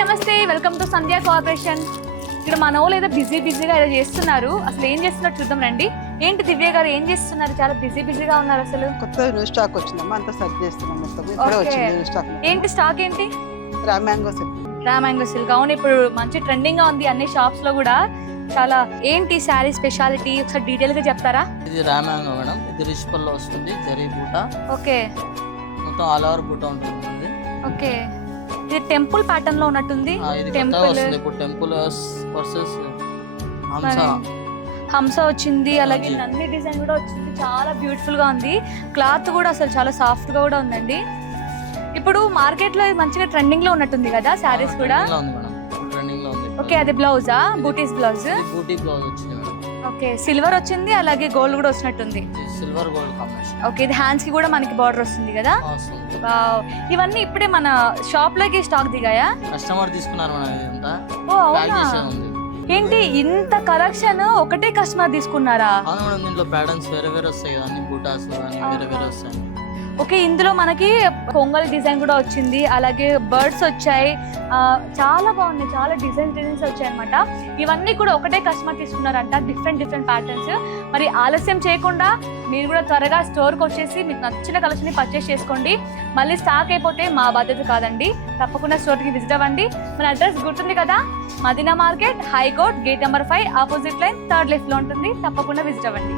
నమస్తే, welcome to Sandhya cooperation. ఇక్కడ మన వాళ్ళు ఏదో బిజీగా ఏదో చేస్తున్నారు. అసలు ఏం చేస్తున్నారు చూద్దాం రండి. ఏంటి దివ్య గారు ఏం చేస్తున్నారు? చాలా బిజీగా ఉన్నారు. అసలు కొత్త న్యూ స్టాక్ వచ్చిందమ్మా, అంతా సెర్చ్ చేస్తున్నాం. మొత్తం ఇప్పుడే వచ్చింది న్యూ స్టాక్. ఏంటి స్టాక్ ఏంటి? Raw mango silk. రామ్యాంగో సిల్క్, అవును ఇప్పుడు మంచి ట్రెండింగ్ గా ఉంది అన్ని షాప్స్ లో కూడా. చాలా ఏంటి శారీ స్పెషాలిటీ ఒకసారి డీటెయిల్ గా చెప్తారా? ఇది రామ్యాంగో మేడం, ఇది రిచ్ పల్లో వస్తుంది, జరీ బూట. ఓకే, మొత్తం ఆల్ ఓవర్ బూట ఉంటుంది. ఓకే, ఇది టెంపుల్ ప్యాటర్న్ లో ఉన్నట్టుంది. టెంపుల్ ఇప్పుడు టెంపుల్ వర్సెస్ హంస వచ్చింది, అలాగే నంది డిజైన్ కూడా వచ్చింది. చాలా బ్యూటిఫుల్ గా ఉంది. క్లాత్ కూడా అసలు చాలా సాఫ్ట్ గా కూడా ఉందండి. ఇప్పుడు మార్కెట్ లో మంచిగా ట్రెండింగ్ లో ఉన్నట్టుంది కదా శారీస్ కూడా. ఓకే, అది బ్లౌజా? బూటీస్ బ్లౌజ్. బూటీ బ్లౌజ్ వచ్చింది మేడం. ఓకే, సిల్వర్ వచ్చింది, అలాగే గోల్డ్ కూడా వచ్చినట్టుంది. Silver gold combination. ఓకే, ఇది హ్యాండ్స్ కి కూడా మనకి బార్డర్ వస్తుంది కదా. వావ్, ఇవన్నీ ఇప్పుడే మన షాప్ లోకి స్టాక్ దిగాయా? కస్టమర్ తీసుకున్నారు మేడం ఇదంతా. ఓ అవునా, ఏంటి ఇంత కలెక్షన్ ఒకటే కస్టమర్ తీసుకున్నారా? అవును మేడం, దీంట్లో ప్యాటర్న్స్ వేరే వస్తాయి కదా, అన్ని బూటాస్ అన్ని వేరే వస్తాయి. ఓకే, ఇందులో మనకి కొంగల్ డిజైన్ కూడా వచ్చింది, అలాగే బర్డ్స్ వచ్చాయి. చాలా బాగున్నాయి, చాలా డిజైన్స్ వచ్చాయి అనమాట. ఇవన్నీ కూడా ఒకటే కస్టమర్ తీసుకున్నారంట, డిఫరెంట్ ప్యాటర్న్స్. మరి ఆలస్యం చేయకుండా మీరు కూడా త్వరగా స్టోర్కి వచ్చేసి మీకు నచ్చిన కలెక్షన్ని పర్చేస్ చేసుకోండి. మళ్ళీ స్టాక్ అయిపోతే మా బాధ్యత కాదండి. తప్పకుండా స్టోర్కి విజిట్ అవ్వండి. మన అడ్రస్ గుర్తుంది కదా, Madina market, high court, gate number 5, opposite lane, 3rd left లో ఉంటుంది. తప్పకుండా విజిట్ అవ్వండి.